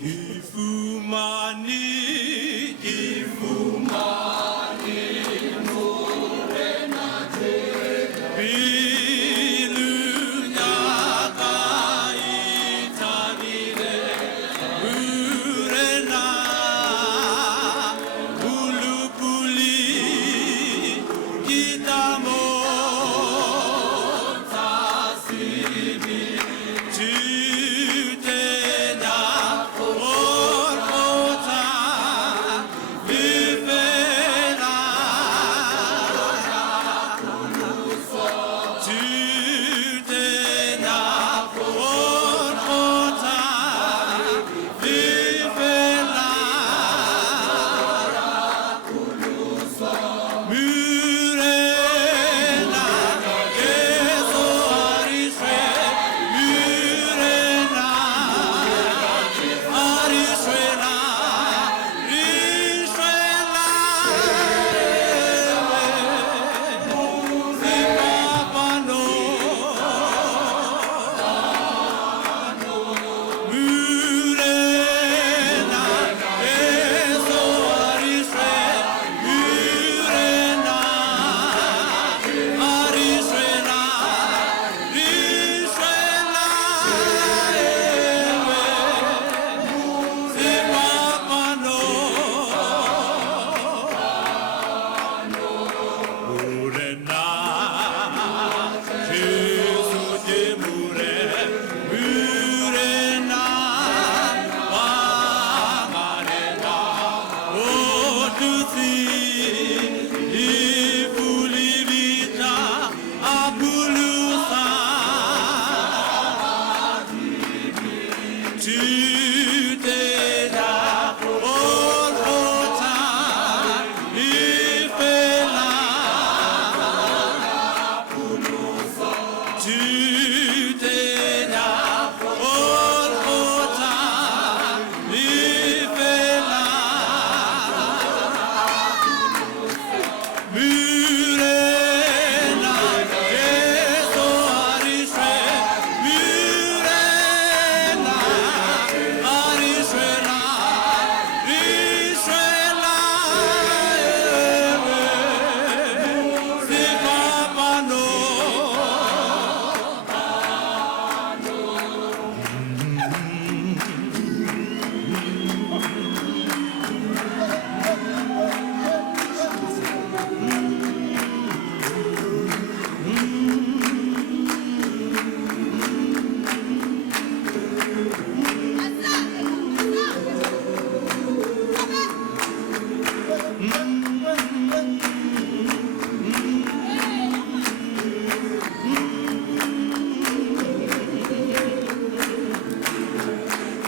Ifumani, Bilunyaka itanile, Urena, Ulupuli, Kitamo, Tasimi, Tutenya, Orkota, Vivena, Tutenya, Orkota, Vivena, Murena, Yeso Ariswe, Murena, Ariswena, Riswena, Zipapano, Murena, Yeso Ariswe, Murena, Ariswena, Riswena, Zipapano, Murena, Jesus de Mure, Murena, Mamarena, Otusi, Ipulivita, Abulusa, Tutela, Orkota, Ifela, Tutela, Orkota, Ifela, Murena, Yeso Ariswe, Murena, Ariswena, Riswena, Zipapano,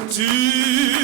to